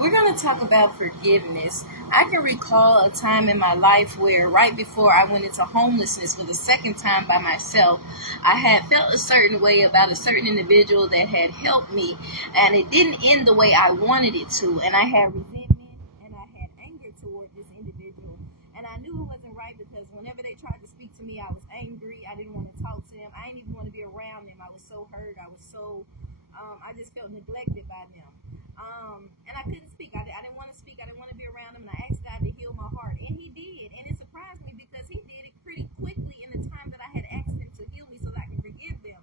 We're going to talk about forgiveness. I can recall a time in my life where, right before I went into homelessness for the second time by myself, I had felt a certain way about a certain individual that had helped me, and it didn't end the way I wanted it to. And I had resentment and I had anger toward this individual. And I knew it wasn't right because whenever they tried to speak to me, I was angry. I didn't want to talk to them. I didn't even want to be around them. I was so hurt. I just felt neglected by them. And I couldn't speak. I didn't want to speak. I didn't want to be around him. And I asked God to heal my heart. And he did. And it surprised me because he did it pretty quickly in the time that I had asked him to heal me so that I can forgive them.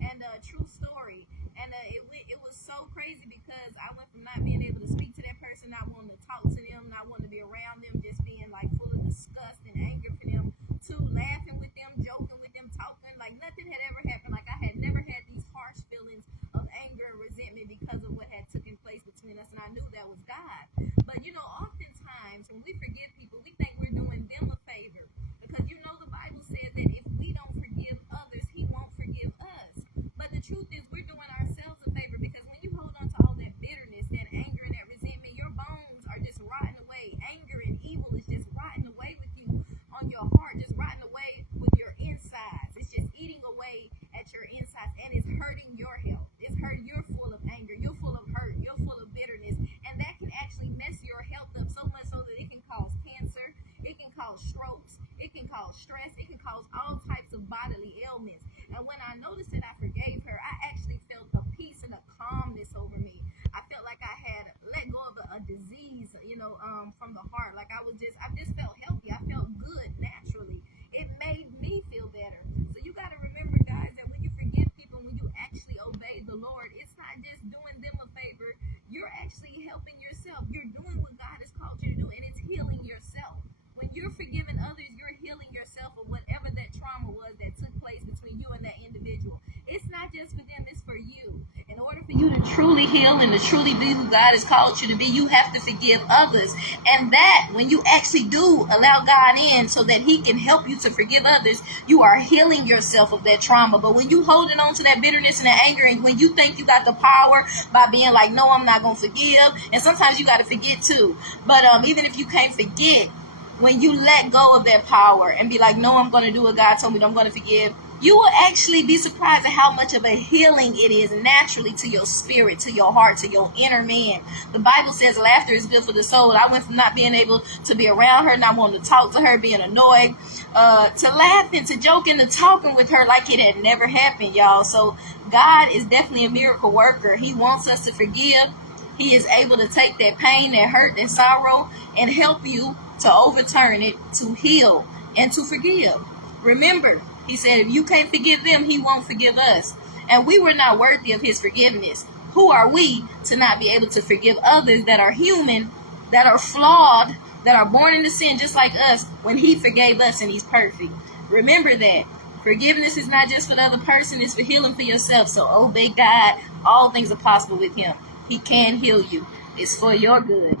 And true story. And it was so crazy because I went from not being able to speak to that person, not wanting to talk to them, not wanting to be around them, just being like full of disgust and anger for them, to laughing with them, joking with them, talking like nothing had ever happened. Like I had never had these harsh feelings of anger and resentment because of what had taken place between us, and I knew that was God. But oftentimes when we forgive people, we think we're doing them a favor because the Bible says that if we don't forgive others, He won't forgive us. But the truth is, we're doing ourselves a favor because when you hold on to all that bitterness, that anger, and that resentment, your bones are just rotting away. Anger and evil is just rotting away with you on your heart, just rotting away with your insides. It's just eating away at your insides, and it's hurting your health. It's hurting. You're full of anger. You're full of hurt. You're full of bitterness, and that can actually mess your health up so much so that it can cause cancer. It can cause strokes. It can cause stress. It can cause all types of bodily ailments. And when I noticed that I forgave her, I actually felt a peace and a calmness over me. I felt like I had let go of a disease, from the heart. Like I just felt healthy. I felt good naturally. It made me feel better. So you got to remember, guys, that when you forgive people, when you actually obey the Lord, it's not just doing them a favor. You're actually helping yourself. You're doing what God has called you to do, and it's healing yourself. When you're forgiving others, you're healing yourself of whatever that trauma was that took place between you and that individual. It's not just for them, it's for you. In order for you to truly heal and to truly be who God has called you to be, you have to forgive others. And that, when you actually do allow God in so that He can help you to forgive others, you are healing yourself of that trauma. But when you holding on to that bitterness and that anger, and when you think you got the power by being like, no, I'm not going to forgive, and sometimes you got to forget too. But even if you can't forget, when you let go of that power and be like, no, I'm going to do what God told me, I'm going to forgive, you will actually be surprised at how much of a healing it is naturally to your spirit, to your heart, to your inner man. The Bible says laughter is good for the soul. I went from not being able to be around her, not wanting to talk to her, being annoyed, to laughing, to joking, to talking with her like it had never happened, y'all. So God is definitely a miracle worker. He wants us to forgive. He is able to take that pain, that hurt, that sorrow, and help you to overturn it, to heal, and to forgive. Remember, He said if you can't forgive them, He won't forgive us. And we were not worthy of His forgiveness. Who are we to not be able to forgive others that are human, that are flawed, that are born into sin just like us, when He forgave us and He's perfect? Remember that. Forgiveness is not just for the other person, it's for healing for yourself. So obey God. All things are possible with Him. He can heal you. It's for your good.